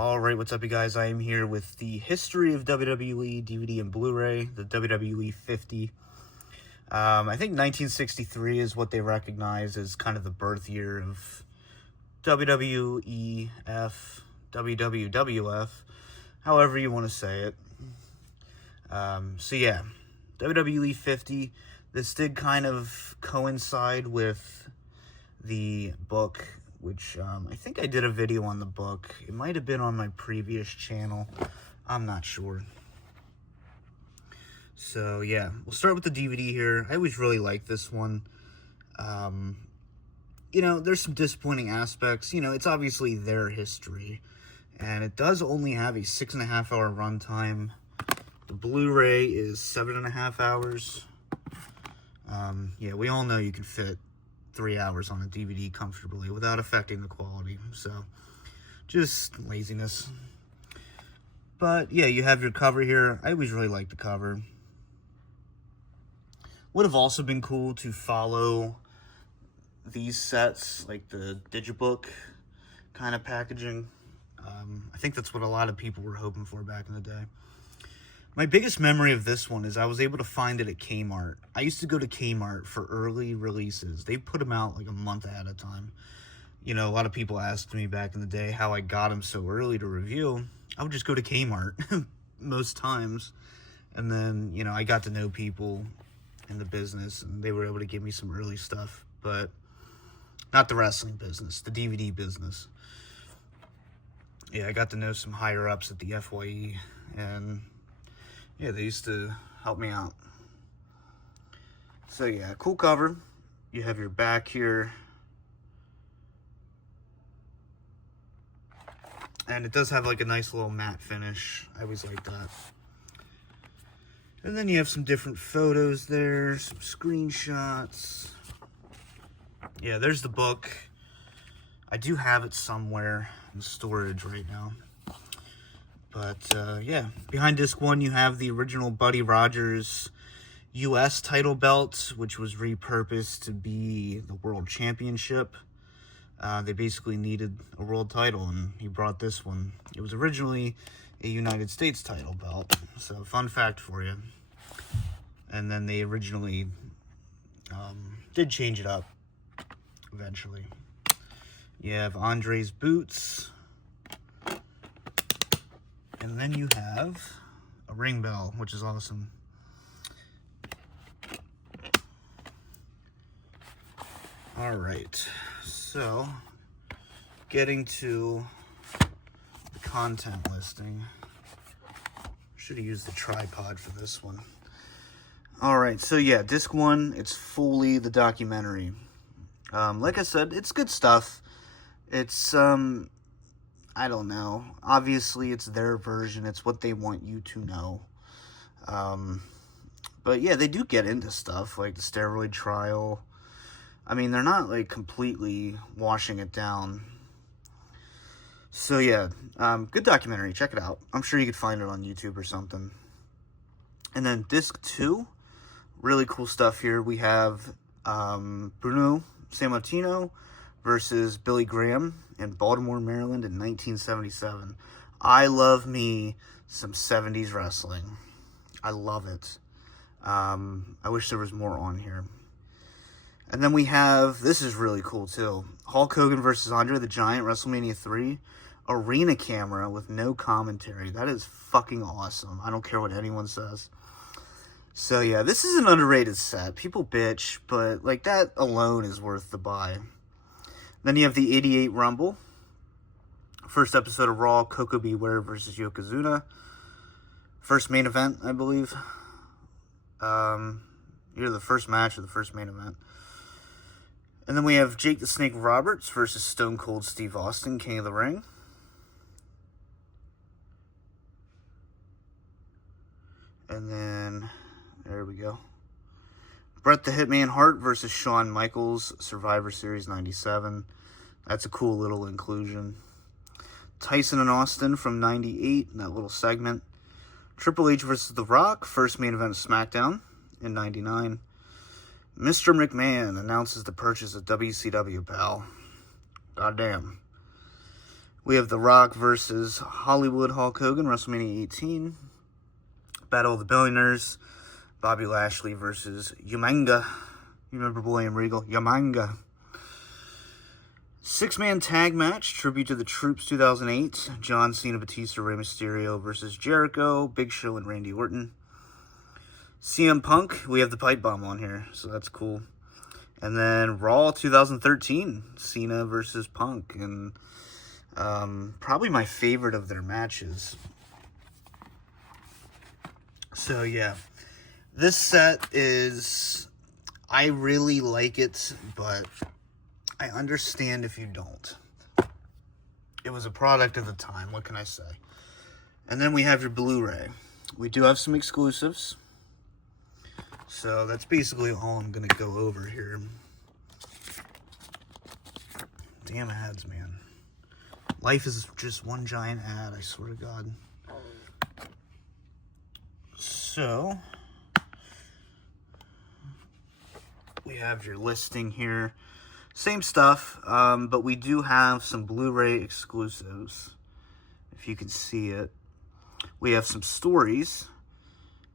Alright, what's up you guys? I am here with the history of WWE DVD and Blu-ray, the WWE 50. I think 1963 is what they recognize as kind of the birth year of WWEF, WWF, however you want to say it. So yeah, WWE 50. This did kind of coincide with the book, which I think I did a video on the book. It might have been on my previous channel. I'm not sure. So yeah, we'll start with the DVD here. I always really like this one. You know, there's some disappointing aspects. You know, it's obviously their history, and it does only have a 6.5 hour runtime. The Blu-ray is 7.5 hours. Yeah, we all know you can fit 3 hours on a DVD comfortably without affecting the quality, so just laziness. But yeah, you have your cover here. I always really like the cover. Would have also been cool to follow these sets, like the digibook kind of packaging. I think that's what a lot of people were hoping for back in the day. My biggest memory of this one is I was able to find it at Kmart. I used to go to Kmart for early releases. They put them out like a month ahead of time. You know, a lot of people asked me back in the day how I got them so early to review. I would just go to Kmart most times. And then, you know, I got to know people in the business, and they were able to give me some early stuff. But not the wrestling business, the DVD business. Yeah, I got to know some higher-ups at the FYE, and yeah, they used to help me out. So yeah, cool cover. You have your back here. And it does have like a nice little matte finish. I always like that. And then you have some different photos there, some screenshots. Yeah, there's the book. I do have it somewhere in storage right now. But, yeah, behind disc 1, you have the original Buddy Rogers U.S. title belt, which was repurposed to be the World Championship. They basically needed a world title, and he brought this one. It was originally a United States title belt, so fun fact for you. And then they originally did change it up eventually. You have Andre's boots. And then you have a ring bell, which is awesome. All right, so getting to the content listing. Should have used the tripod for this one. All right, so yeah, disc 1, it's fully the documentary. Like I said, it's good stuff. It's, I don't know. Obviously, it's their version. It's what they want you to know. But yeah, they do get into stuff like the steroid trial. I mean, they're not like completely washing it down. So yeah, good documentary. Check it out. I'm sure you could find it on YouTube or something. And then disc 2, really cool stuff here. We have Bruno Sammartino versus Billy Graham in Baltimore, Maryland in 1977. I love me some 70s wrestling. I love it. I wish there was more on here. And then we have, this is really cool too, Hulk Hogan versus Andre the Giant, WrestleMania 3, arena camera with no commentary. That is fucking awesome. I don't care what anyone says. So yeah, this is an underrated set. People bitch, but like that alone is worth the buy. Then you have the 88 Rumble. First episode of Raw, Koko Beware versus Yokozuna. First main event, I believe. Either the first match or the first main event. And then we have Jake the Snake Roberts versus Stone Cold Steve Austin, King of the Ring. And then, there we go. Bret the Hitman Hart versus Shawn Michaels, Survivor Series 97. That's a cool little inclusion. Tyson and Austin from 98, that little segment. Triple H versus The Rock, first main event of SmackDown in 99. Mr. McMahon announces the purchase of WCW, pal. Goddamn. We have The Rock versus Hollywood Hulk Hogan, WrestleMania 18. Battle of the Billionaires, Bobby Lashley versus Umaga. You remember William Regal? Umaga. 6-man tag match, tribute to the Troops 2008. John Cena, Batista, Rey Mysterio versus Jericho, Big Show, and Randy Orton. CM Punk, we have the pipe bomb on here, so that's cool. And then Raw 2013, Cena versus Punk, and probably my favorite of their matches. So yeah, this set is, I really like it, but I understand if you don't. It was a product of the time, what can I say? And then we have your Blu-ray. We do have some exclusives. So that's basically all I'm going to go over here. Damn ads, man. Life is just one giant ad, I swear to God. So, we have your listing here. Same stuff, but we do have some Blu-ray exclusives, if you can see it. We have some stories.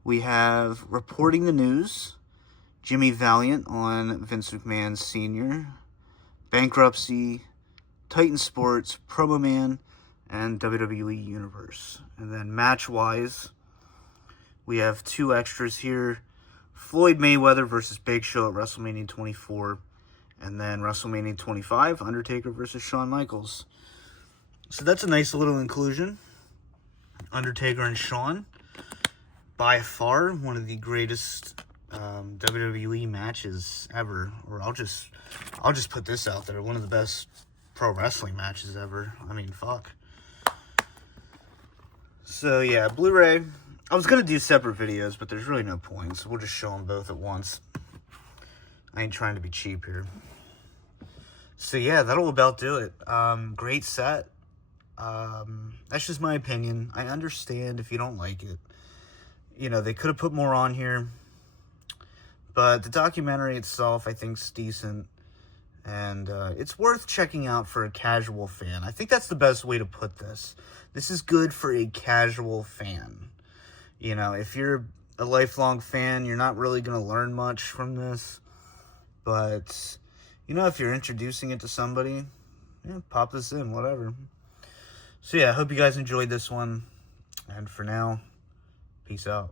We have Reporting the News, Jimmy Valiant on Vince McMahon Sr., Bankruptcy, Titan Sports, Promo Man, and WWE Universe. And then match-wise, we have 2 extras here. Floyd Mayweather versus Big Show at WrestleMania 24. And then WrestleMania 25, Undertaker versus Shawn Michaels. So that's a nice little inclusion. Undertaker and Shawn. By far, one of the greatest WWE matches ever. Or I'll just put this out there. One of the best pro wrestling matches ever. I mean, fuck. So yeah, Blu-ray. I was going to do separate videos, but there's really no point. So we'll just show them both at once. I ain't trying to be cheap here. So yeah, that'll about do it. Great set. That's just my opinion. I understand if you don't like it. You know, they could have put more on here. But the documentary itself, I think, is decent. And it's worth checking out for a casual fan. I think that's the best way to put this. This is good for a casual fan. You know, if you're a lifelong fan, you're not really going to learn much from this. But, you know, if you're introducing it to somebody, yeah, pop this in, whatever. So yeah, I hope you guys enjoyed this one. And for now, peace out.